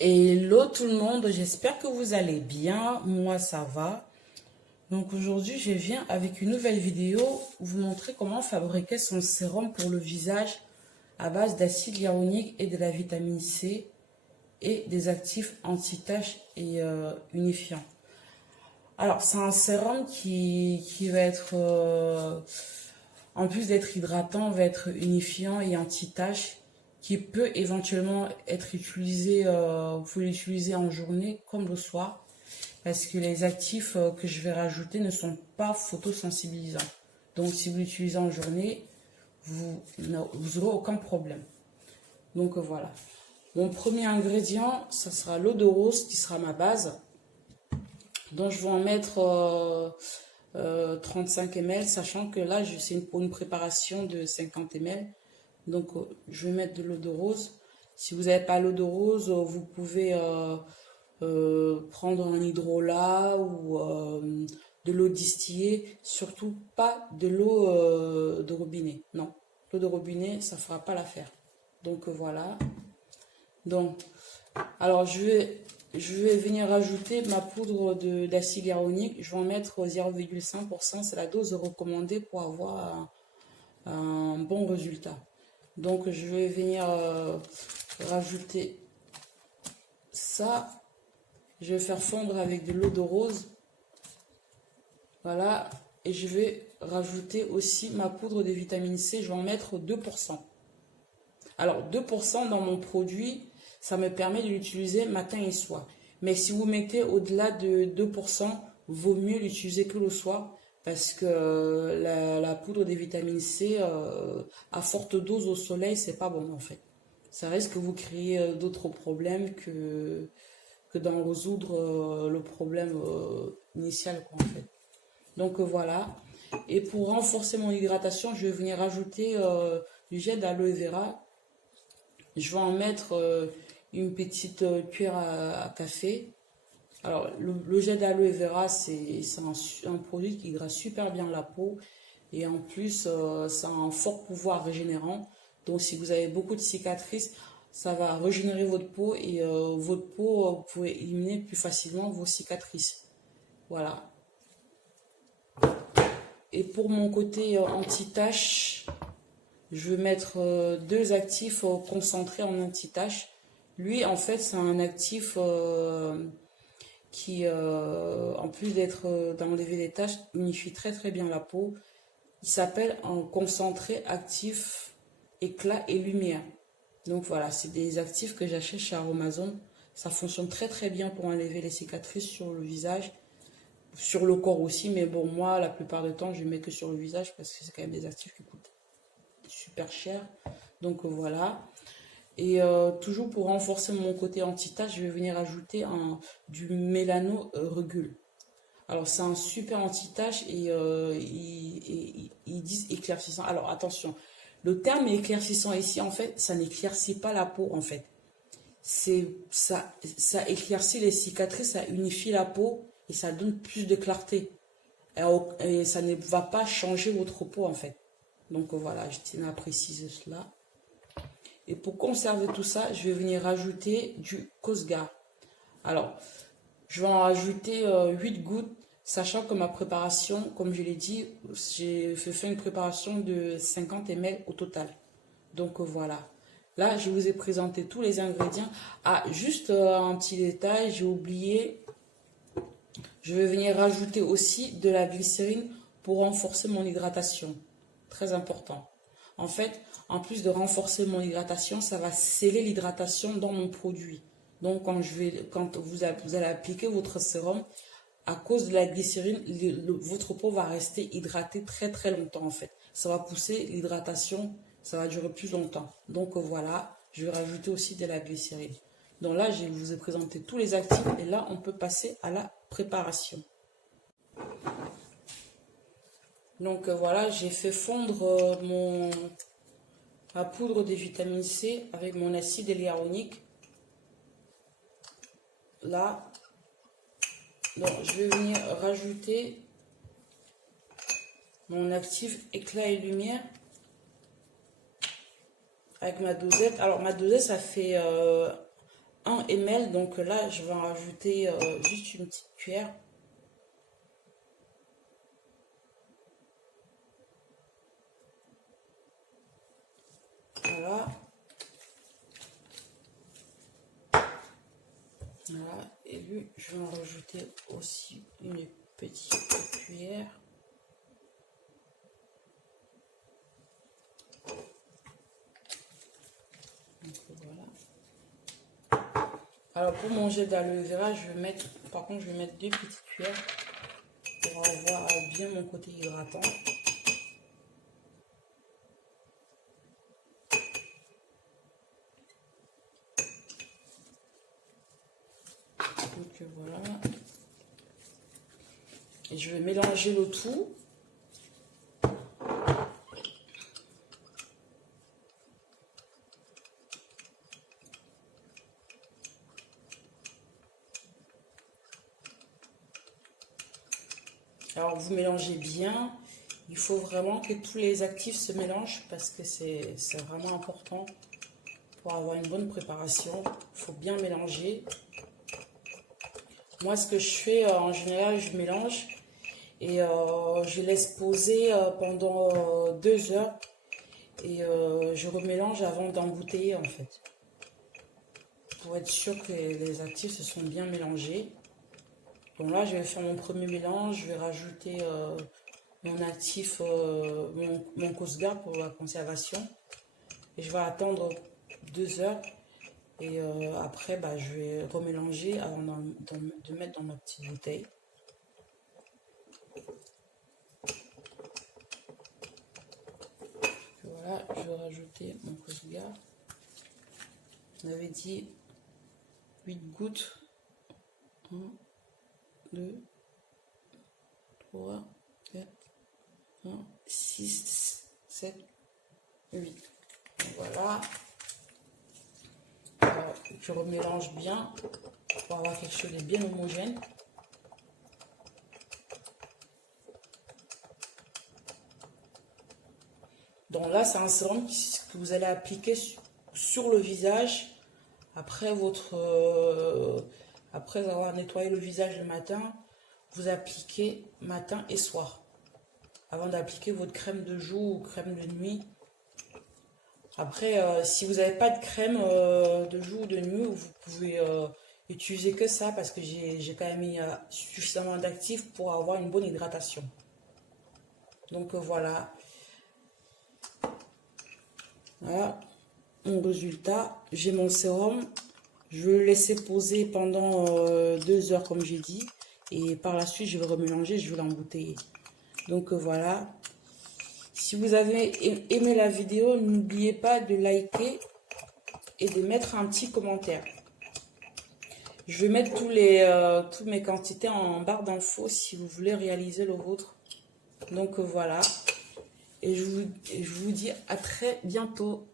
Hello tout le monde, j'espère que vous allez bien, moi ça va. Donc aujourd'hui je viens avec une nouvelle vidéo vous montrer comment fabriquer son sérum pour le visage à base d'acide hyaluronique et de la vitamine C et des actifs anti-taches et unifiants. Alors c'est un sérum qui va être, en plus d'être hydratant, va être unifiant et anti-taches qui peut éventuellement être utilisé, vous pouvez l'utiliser en journée comme le soir, parce que les actifs que je vais rajouter ne sont pas photosensibilisants. Donc si vous l'utilisez en journée, vous aurez aucun problème. Donc voilà. Mon premier ingrédient, ça sera l'eau de rose qui sera ma base. Donc je vais en mettre 35 ml, sachant que là c'est pour une préparation de 50 ml. Donc je vais mettre de l'eau de rose. Si vous n'avez pas l'eau de rose, vous pouvez prendre un hydrolat ou de l'eau distillée, surtout pas de l'eau de robinet. Non, l'eau de robinet, ça fera pas l'affaire. Donc voilà. Donc, alors je vais venir rajouter ma poudre d'acide hyaluronique. Je vais en mettre 0,5%. C'est la dose recommandée pour avoir un bon résultat. Donc je vais venir rajouter ça. Je vais faire fondre avec de l'eau de rose. Voilà. Et je vais rajouter aussi ma poudre de vitamine C. Je vais en mettre 2%. Alors 2% dans mon produit, ça me permet de l'utiliser matin et soir. Mais si vous mettez au-delà de 2%, vaut mieux l'utiliser que le soir. Parce que la poudre de vitamine C, à forte dose au soleil, c'est pas bon en fait. Ça risque que vous créez d'autres problèmes que d'en résoudre le problème initial quoi, en fait. Donc voilà. Et pour renforcer mon hydratation, je vais venir rajouter du gel d'aloe vera. Je vais en mettre une petite cuillère à café. Alors, le gel d'aloe vera, c'est un produit qui hydrate super bien la peau. Et en plus, ça a un fort pouvoir régénérant. Donc, si vous avez beaucoup de cicatrices, ça va régénérer votre peau. Et votre peau, vous pouvez éliminer plus facilement vos cicatrices. Voilà. Et pour mon côté anti-tache, je vais mettre deux actifs concentrés en anti-tache. Lui, en fait, c'est un actif qui, en plus d'enlever les taches, unifie très très bien la peau. Il s'appelle un concentré actif éclat et lumière. Donc voilà, c'est des actifs que j'achète chez Aromazone. Ça fonctionne très très bien pour enlever les cicatrices sur le visage, sur le corps aussi. Mais bon, moi, la plupart du temps, je ne mets que sur le visage parce que c'est quand même des actifs qui coûtent super cher. Donc voilà. Et toujours pour renforcer mon côté anti-tache, je vais venir ajouter du mélano regule. Alors c'est un super anti-tache et ils disent éclaircissant. Alors attention, le terme éclaircissant ici, en fait, ça n'éclaircit pas la peau en fait. Ça éclaircit les cicatrices, ça unifie la peau et ça donne plus de clarté. Et ça ne va pas changer votre peau en fait. Donc voilà, je tiens à préciser cela. Et pour conserver tout ça, je vais venir rajouter du Cosgar. Alors, je vais en rajouter 8 gouttes, sachant que ma préparation, comme je l'ai dit, j'ai fait une préparation de 50 ml au total. Donc voilà. Là, je vous ai présenté tous les ingrédients. Ah, juste un petit détail, j'ai oublié. Je vais venir rajouter aussi de la glycérine pour renforcer mon hydratation. Très important. En fait, en plus de renforcer mon hydratation, ça va sceller l'hydratation dans mon produit. Donc, quand vous allez appliquer votre sérum, à cause de la glycérine, votre peau va rester hydratée très très longtemps en fait. Ça va pousser l'hydratation, ça va durer plus longtemps. Donc voilà, je vais rajouter aussi de la glycérine. Donc là, je vous ai présenté tous les actifs et là, on peut passer à la préparation. Donc voilà, j'ai fait fondre ma poudre de vitamine C avec mon acide hyaluronique. Là, donc je vais venir rajouter mon actif éclat et lumière avec ma dosette. Alors ma dosette, ça fait 1 ml. Donc là, je vais en rajouter juste une petite cuillère. Voilà. Voilà. Et lui, je vais en rajouter aussi une petite cuillère. Donc voilà. Alors pour manger d'aloe vera, je vais mettre, par contre, je vais mettre 2 petites cuillères pour avoir bien mon côté hydratant. Donc voilà. Et je vais mélanger le tout. Alors vous mélangez bien. Il faut vraiment que tous les actifs se mélangent parce que c'est vraiment important pour avoir une bonne préparation. Il faut bien mélanger. Moi, ce que je fais en général, je mélange et je laisse poser pendant 2 heures et je remélange avant d'embouteiller en fait. Pour être sûr que les actifs se sont bien mélangés. Donc là, je vais faire mon premier mélange, je vais rajouter mon actif, mon Cosgar pour la conservation. Et je vais attendre 2 heures. Et après, bah, je vais remélanger avant de mettre dans ma petite bouteille. Voilà, je vais rajouter mon Cosgar. On avait dit 8 gouttes. 1, 2, 3, 4, 5, 6, 7, 8. Voilà. Alors, je remélange bien pour avoir quelque chose de bien homogène. Donc là, c'est un sérum que vous allez appliquer sur le visage après après avoir nettoyé le visage le matin. Vous appliquez matin et soir avant d'appliquer votre crème de jour ou crème de nuit. Après, si vous n'avez pas de crème de jour ou de nuit, vous pouvez utiliser que ça parce que j'ai quand même mis suffisamment d'actifs pour avoir une bonne hydratation. Donc voilà. Voilà mon résultat. J'ai mon sérum. Je vais le laisser poser pendant 2 heures comme j'ai dit. Et par la suite, je vais remélanger, je vais l'embouteiller. Donc voilà. Si vous avez aimé la vidéo, n'oubliez pas de liker et de mettre un petit commentaire. Je vais mettre toutes mes quantités en barre d'infos si vous voulez réaliser le vôtre. Donc voilà. Et je vous dis à très bientôt.